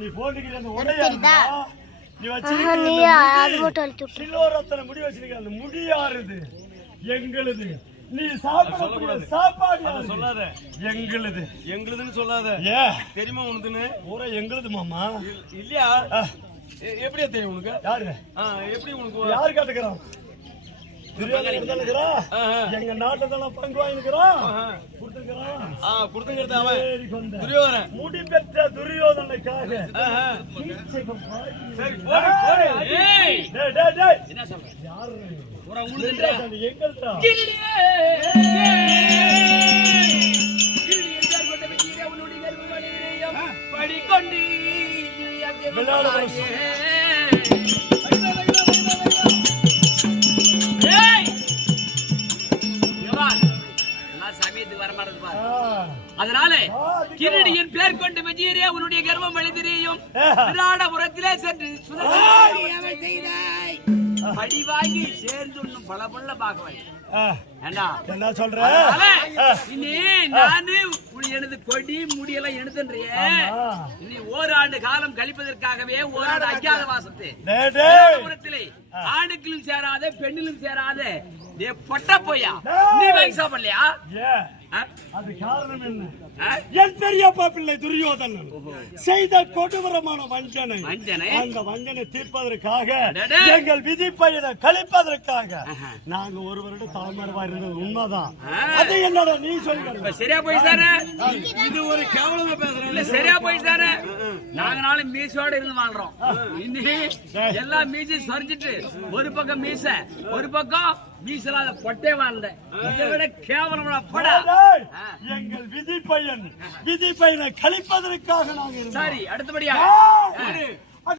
நீ போட்டுக்கிற அந்த உடையா நீ வச்சிருக்க சிலோரத்தனை முடி வச்சிருக்க அந்த முடி யாருது? எங்களுது. நீ சாப்பிடக்கூடாது சாப்பாடு சொல்லாத. எங்களுது. எங்களுதுன்னு சொல்லாத. ஏ தெரியுமா உனதுன்னு? பூரா எங்களுது மாமா. இல்லையா? எப்படியா தெரியும் உனக்கு? யாரு? எப்படி உனக்கு யாரு காட்டுக்கிறான்? எங்க நாட்டுல பங்கு வாங்கிக்கிறோம். குடுத்துங்கிறது அவன் துரியோதனன். முடி பெற்ற துரியோதனுக்காக என்ன சொல்ற? யாரு படிக்கொண்டு சமயத்துக்கு வர மாட்டது பாரு. அதனால கிரீடியின் பேர் கொண்டு விஜயரே உன்னுடைய கர்வம் அழிந்திரியும் விராடபுரத்திலே சென்று செய்தாய் படி வாங்கி சேர்ந்து பல பல பாகவன் என்ன சொல்ற? நானு எனது கொடி முடியெல்லாம் எடுத்துன்றிய இனி ஓராண்டு காலம் கழிப்பதற்காகவே ஓராண்டு அஜாத வாசத்தை ஆணுக்களும் சேராத பெண்ணிலும் சேராத பொட்ட போயா நீ வாங்கி சாப்பிடலையா? அது காரணம் என்ன? என் பெரியப்பா பிள்ளை துரியோதனன் செய்த கொடூரமான வஞ்சனை. அந்த வஞ்சனை தீர்ப்பதற்காக எங்கள் விதி பயனை கழிப்பதற்காக நாங்க ஒரு வருடம் தலைமறைவா இருந்தது உண்மைதான். அது என்னோட நீ சொல்லுங்க. சரியா போயிட்டாரு. இது ஒரு கேவலமா பேசுறேன். சரியா போயிட்டாரு. நாங்க நாளும் மீசோட இருந்து வாழ்றோம். இன்னி எல்லா மீசையும் சொரிஞ்சிட்டு ஒரு பக்கம் மீச ஒரு பக்கம் மீசலாத பொட்டே வாழ்ந்த இதை விட கேவலமான படா எங்கள் விதி பயனை கழிப்பதற்காக நாங்க. சரி அடுத்தபடியா